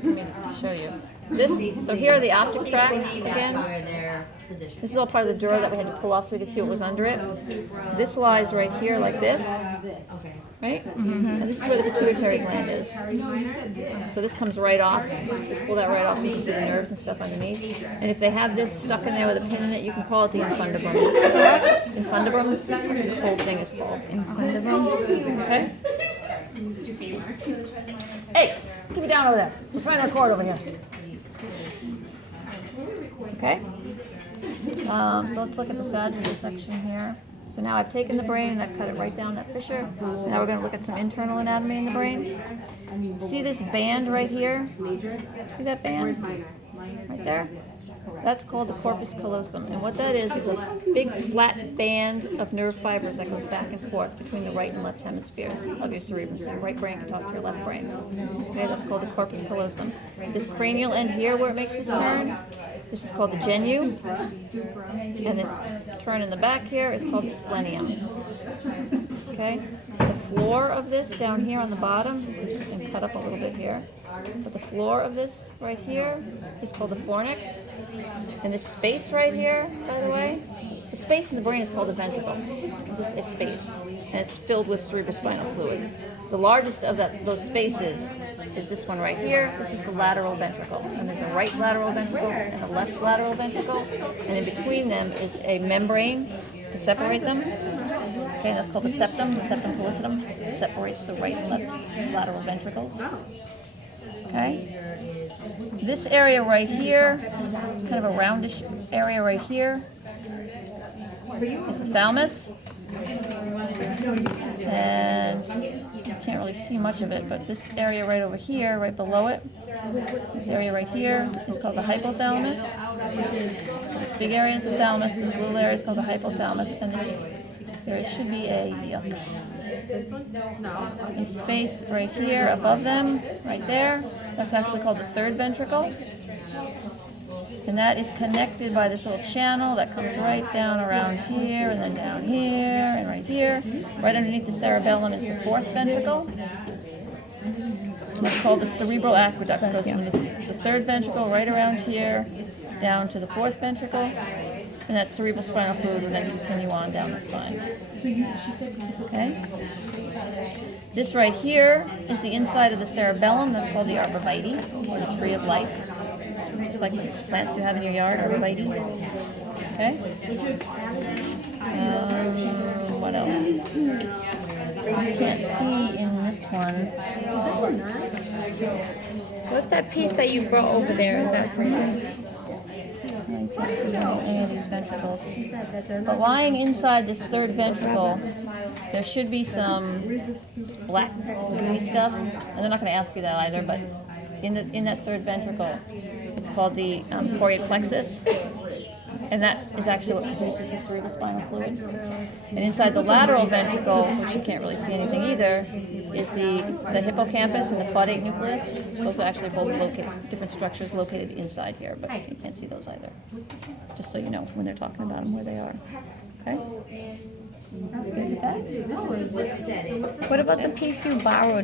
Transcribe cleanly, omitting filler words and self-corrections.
good for me to show you. So here are the optic tracts again. This is all part of the dura that we had to pull off so we could see what was under it. This lies right here like this, right? And this is where the pituitary gland is. So this comes right off. You pull that right off so you can see the nerves and stuff underneath. And if they have this stuck in there with a pin in it, you can call it the infundibrum. Infundibrum, that's what this whole thing is called. Infundibrum. Okay? Hey, keep it down over there. We're trying to record over here. Okay? So let's look at the sagittal section here. So now I've taken the brain and I've cut it right down that fissure. Now we're going to look at some internal anatomy in the brain. See this band right here? See that band? Right there? That's called the corpus callosum. And what that is a big flat band of nerve fibers that goes back and forth between the right and left hemispheres of your cerebrum. So your right brain can talk to your left brain. Okay, that's called the corpus callosum. This cranial end here where it makes this turn, this is called the genu. And this turn in the back here is called the splenium. Okay? The floor of this down here on the bottom, this has been cut up a little bit here, but the floor of this right here is called the fornix. And this space right here, by the way, the space in the brain is called the ventricle. It's space. And it's filled with cerebrospinal fluid. The largest of those spaces is this one right here. This is the lateral ventricle. And there's a right lateral ventricle and a left lateral ventricle. And in between them is a membrane to separate them. Okay, and that's called the septum pellucidum. It separates the right and left lateral ventricles. Okay. This area right here, kind of a roundish area right here, is the thalamus. And you can't really see much of it, but this area right over here, right below it, this area right here is called the hypothalamus. So this big area is the thalamus, this little area is called the hypothalamus, and there should be a space right here above them, right there. That's actually called the third ventricle. And that is connected by this little channel that comes right down around here, and then down here, and right here. Right underneath the cerebellum is the fourth ventricle. It's called the cerebral aqueduct. It goes from the third ventricle right around here, down to the fourth ventricle. And that cerebral spinal fluid will then continue on down the spine. Okay? This right here is the inside of the cerebellum. That's called the arborvitae, or the tree of life. Just like the plants you have in your yard, arborvitae. Okay? What else? You can't see in this one. What's that piece that you brought over there? Is that something? You can't see any of these ventricles. But lying inside this third ventricle, there should be some black gooey stuff. And they're not going to ask you that either, but in that third ventricle, it's called the choriid plexus. And that is actually what produces the cerebrospinal fluid. And inside the lateral ventricle, which you can't really see anything either, is the hippocampus and the caudate nucleus. Those are actually both different structures located inside here, but you can't see those either. Just so you know when they're talking about them where they are. Okay? What about the piece you borrowed